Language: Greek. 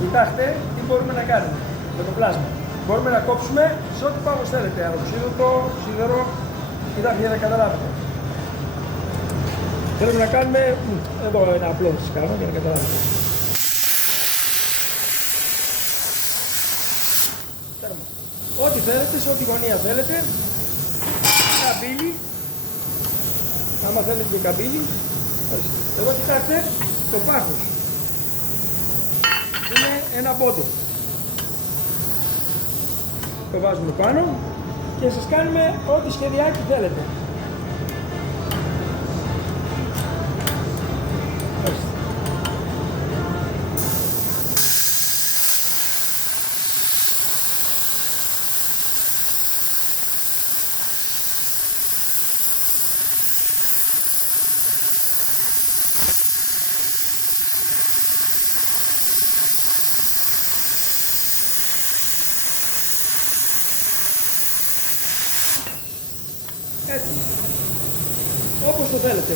Κοιτάξτε τι μπορούμε να κάνουμε με το πλάσμα. Μπορούμε να κόψουμε σε ό,τι πάγος θέλετε. Ανοξίδωτο, σίδερο, κοιτάξτε για να καταλάβετε. Θέλουμε να κάνουμε, εδώ ένα απλό σας κάνω για να καταλάβετε. Ό,τι θέλετε, σε ό,τι γωνία θέλετε. Καμπύλι. Άμα θέλετε και καμπύλι. Εδώ κοιτάξτε το πάχος. Είναι ένα πόντο. Το βάζουμε πάνω και σας κάνουμε ό,τι σχεδιάκι θέλετε. Έτσι, όπως το θέλετε.